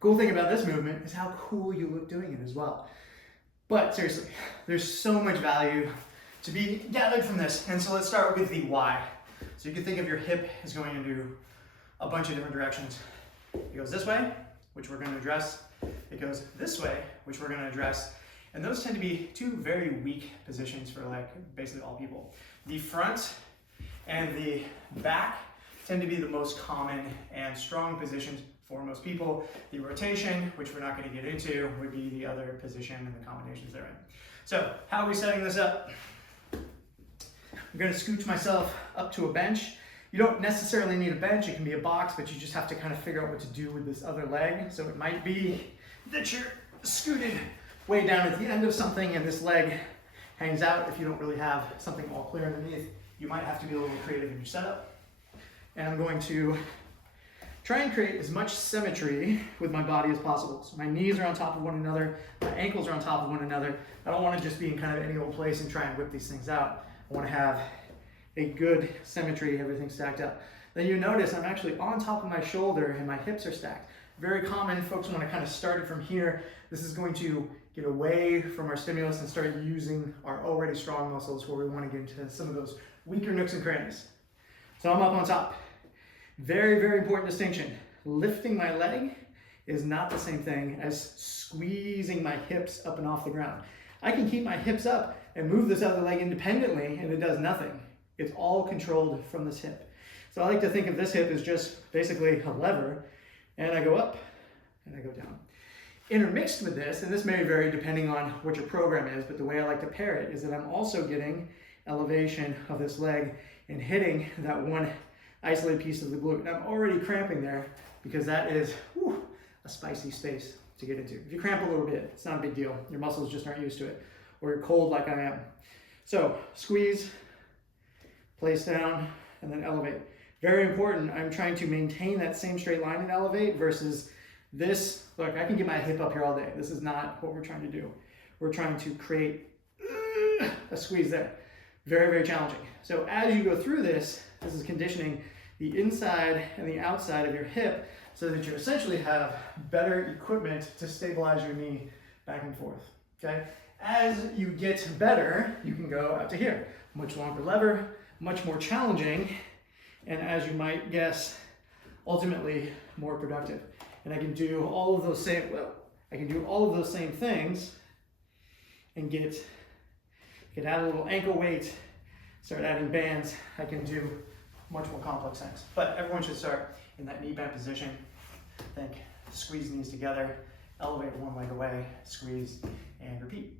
Cool thing about this movement is how cool you look doing it as well. But seriously, there's so much value to be gathered from this. And so let's start with the why. So you can think of your hip as going into a bunch of different directions. It goes this way, which we're going to address. It goes this way, which we're going to address. And those tend to be two very weak positions for like basically all people. The front and the back tend to be the most common and strong positions for most people. The rotation, which we're not going to get into, would be the other position and the combinations they're in. So how are we setting this up? I'm going to scooch myself up to a bench. You don't necessarily need a bench, it can be a box, but you just have to kind of figure out what to do with this other leg. So it might be that you're scooted way down at the end of something and this leg hangs out. If you don't really have something all clear underneath, you might have to be a little creative in your setup. And I'm going to try and create as much symmetry with my body as possible. So my knees are on top of one another, my ankles are on top of one another. I don't want to just be in kind of any old place and try and whip these things out. I want to have a good symmetry, everything stacked up. Then you notice I'm actually on top of my shoulder and my hips are stacked. Very common, folks want to kind of start it from here. This is going to get away from our stimulus and start using our already strong muscles where we want to get into some of those weaker nooks and crannies. So I'm up on top. Very, very important distinction. Lifting my leg is not the same thing as squeezing my hips up and off the ground. I can keep my hips up and move this other leg independently and it does nothing. It's all controlled from this hip. So I like to think of this hip as just basically a lever, and I go up and I go down. Intermixed with this, and this may vary depending on what your program is, but the way I like to pair it is that I'm also getting elevation of this leg and hitting that one isolated piece of the glute. And I'm already cramping there because that is a spicy space to get into. If you cramp a little bit, it's not a big deal. Your muscles just aren't used to it, or you're cold like I am. So squeeze, place down, and then elevate. Very important, I'm trying to maintain that same straight line and elevate versus this. Look, I can get my hip up here all day. This is not what we're trying to do. We're trying to create a squeeze there. Very, very challenging. So as you go through this, this is conditioning the inside and the outside of your hip so that you essentially have better equipment to stabilize your knee back and forth, okay? As you get better, you can go out to here. Much longer lever, much more challenging, and as you might guess, ultimately more productive. And I can do all of those same, things and add a little ankle weight, start adding bands. I can do much more complex things. But everyone should start in that knee bend position. Think, squeeze knees together, elevate one leg away, squeeze, and repeat.